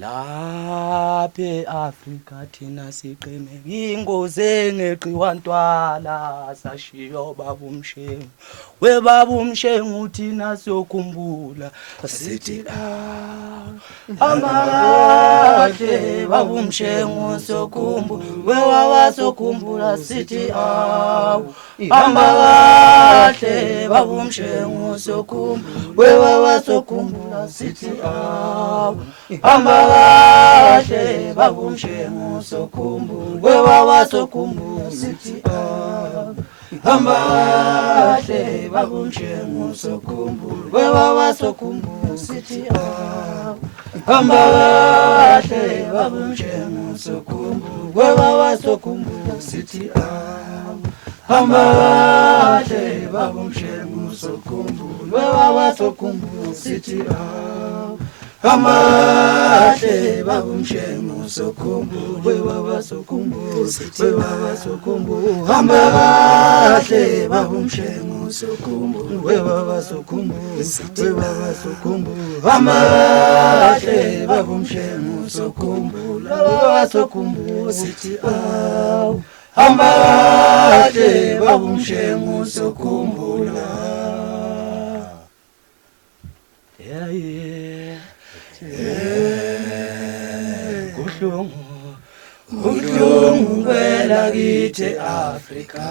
laphe Afrika thina siqheme ingozi engeqiwantwala sashiyo baba Mshengu we baba Mshengu thina sokhumbula sithi amakahle baba Mshengu sokhumbula we wawasokhumbula sithi amakahle baba Mshengu sokhumbula we wawasokhumbula sithi amakahle baba Mshengu sokhumbula we wawasokhumbula sithi amakahle baba Mshengu sokhumbula we wawasokhumbula sithi amakahle baba Mshengu sokhumbula we wawasokhumbula sithi amakahle baba Mshengu sokhumbula we wawasokhumbula sithi amakahle baba Mshengu sokhumbula we wawasokhumbula sithi amakahle baba Mshengu sokhumbula we wawasokhumbula sithi amakahle baba Mshengu sokhumbula we wawasokhumbula sithi amakahle baba Mshengu sokhumbula kuhlungu kwela kithi Afrika.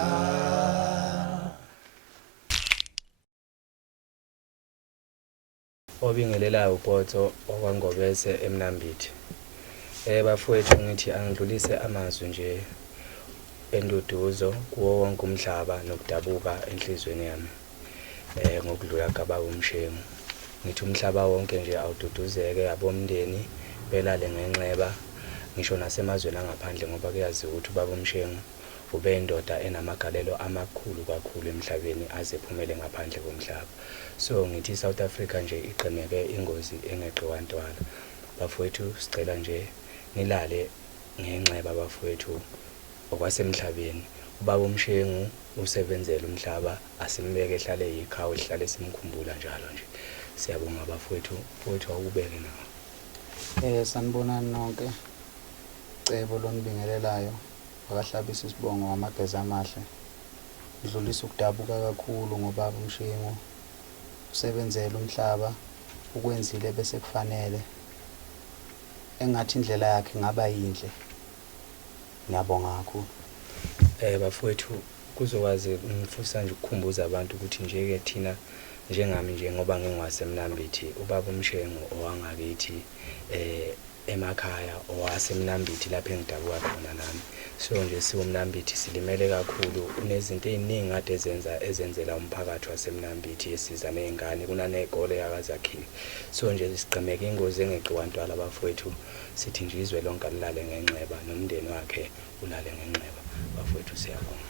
Obingelelayo uBhotho okwangobese emnambithi. Bafowethu ngithi angidlulise amazwi nje enduduzo kuwo wonke umhlaba nokudabuka enhlizweni yami. Ngokudlula kababa uMshengu. Ngithi umhlaba wonke nje awududuzeke abomndeni belale ngenxeba ngisho nasemazweni angaphandle ngoba kuyaziwa ukuthi ubaba uMshengu ube indoda enamagalelo amakhulu kakhulu emhlabeni azephumele ngaphandle komhlaba. So ngithi South Africa nje iqemeke ingozi engeqiwantwala. Bafowethu sicela nje nilale ngenxeba bafowethu okwasemhlabeni. Ubaba uMshengu usebenzela umhlaba asimbeke ehlale yikhawu ehlale simkhumbula njalo nje. Siyabonga bafowethu futhi awubeke nawo. Sanibonani nonke. Cebo lonibingelelayo akahlabisa isibongo AMAGEZA AMAHLE. Udlulisa ukudabuka kakhulu ngobaba uMshengu. Usebenzela umhlaba ukwenzile bese kufanele. Engathi indlela yakhe ngaba yinhle. Ngiyabonga kakhulu. Bafowethu kuzokwazi ngifisa nje ukukhumbuza abantu ukuthi nje ke thina njengami nje ngoba ngingwasemnambithi ubaba uMshengu owangakithi emakhaya owasemnambithi lapho engidabuka khona nami. So nje siwumnambithi silimele kakhulu unezinto eziningi ade ezenzela umphakathi wasemnambithi esiza nezingane kunanezikole yakazakhiwe. So nje siqhemeke ingozi engeqiwantwala bafowethu sithi nje izwe lonke alilale ngenxeba nomndeni wakhe ulale ngenxeba bafowethu siyabonga.